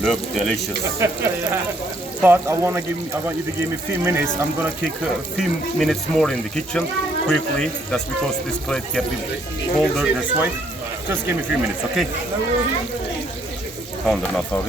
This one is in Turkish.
Look delicious. But I want you to give me a few minutes. I'm gonna cook a few minutes more in the kitchen quickly. That's because this plate kept me colder this way. Just give me a few minutes, okay? Tamamdır Naf abi.